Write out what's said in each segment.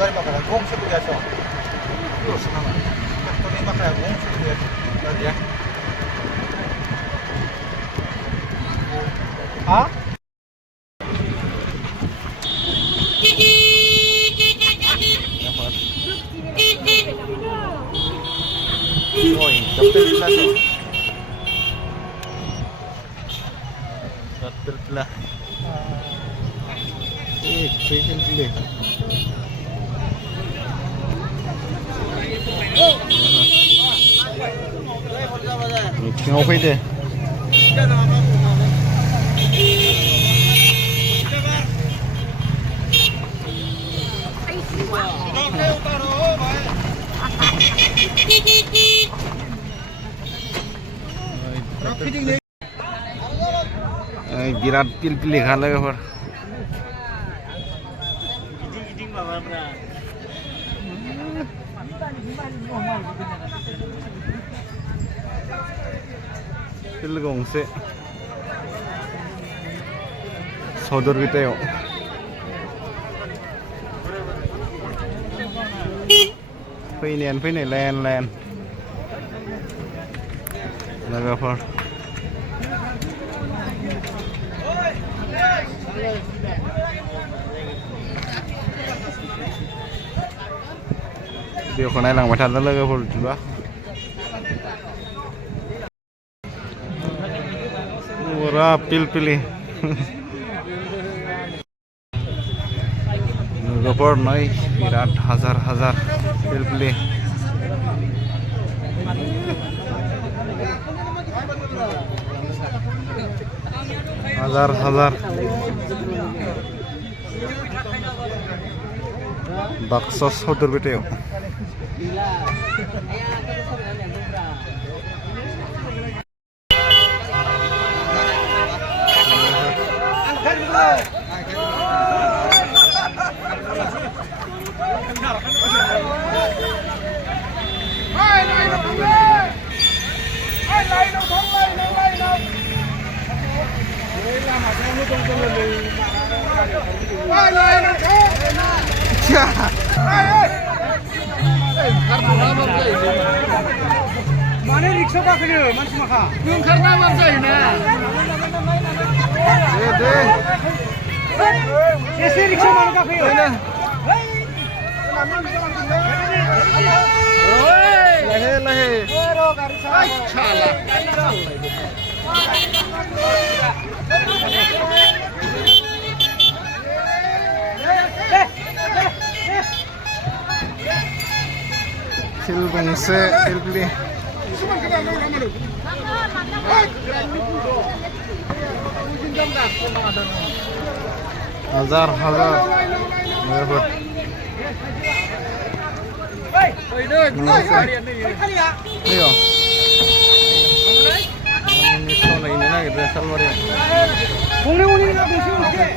गारि माखाया गंसेबो गैयासो लसो नामा ट्रेक्टरनि माखाया गंसेबो गैया हा Ôi, chụp tên là sao? Chụp tên là. Cái gì? Ngau phải đi. Birat pilih kan lagi per. Pil gongse. Sodor kita yo. Fini len. Lagi per. Điều con này là một thằng rất là vui chú bác. Murah pilih. Gopor noi birat hazar pilih. Hazar. Bakso sodor bete. Mana riksa pak ini, mana maka? Yung karena apa ini? Deh. Ese riksa mana pak ini? Lehe. Salah. Silbungse pilih. Hazar. Berapa? Iya. Ini soal ini na kita salwar ya. Uni na besi oke.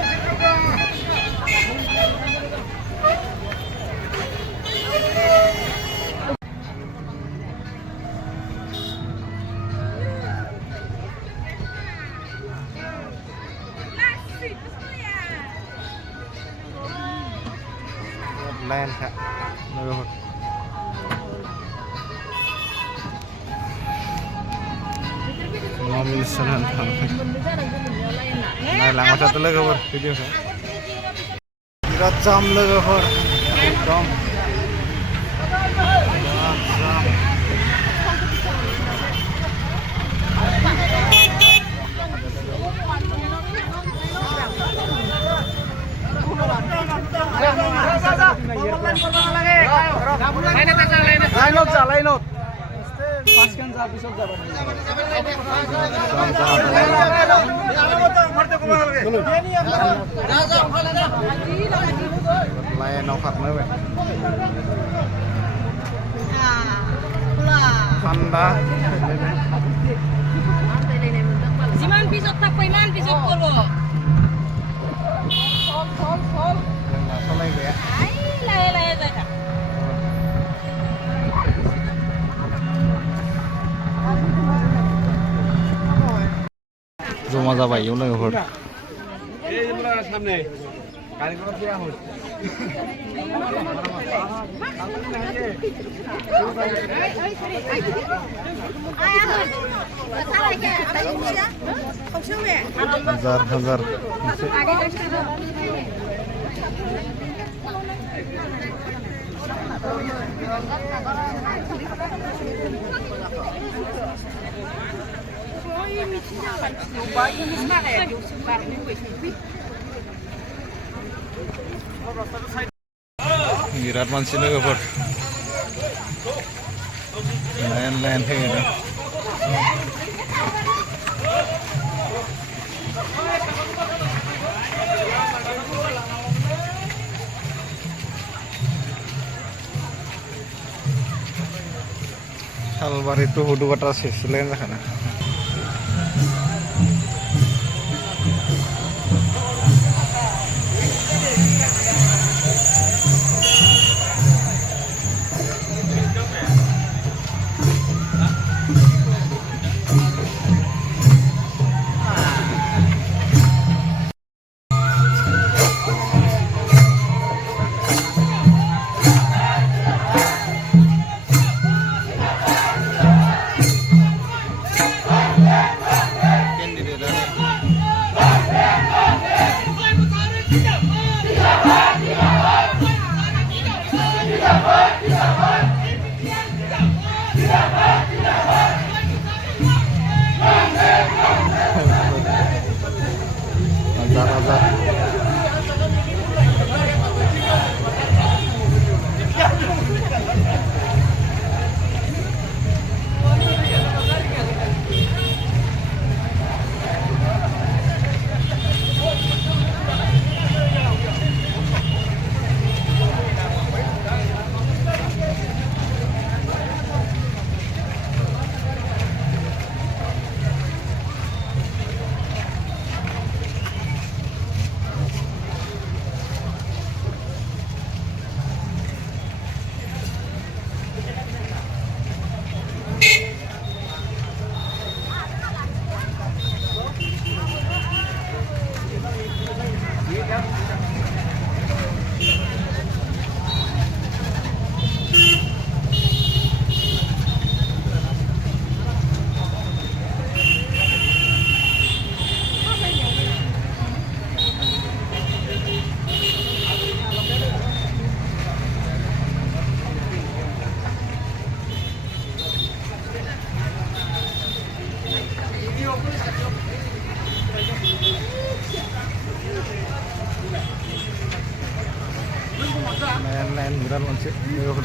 Lain kak. Mobil senan. Nah, lama satu lagi per video kan. Kira jam lagi per. Jam. Lain out. Paskan sa episode dapat. Lain nokat nawe. Panda. Siman pisot tak paiman pisot kolo. Sol. Soleh ya. Ai lae saja. Joma जाबाय इयाव लोगोफोर এই যে সামনে গাড়ি করে ফিরা হল हजार birat mansih logofor lain fego Salbar itu hudu kata sih selain sana. Lain beneran mansih logofor.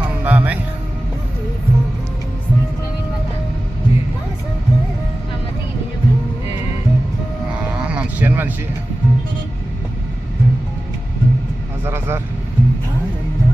Anda nih. Mansian. Azar.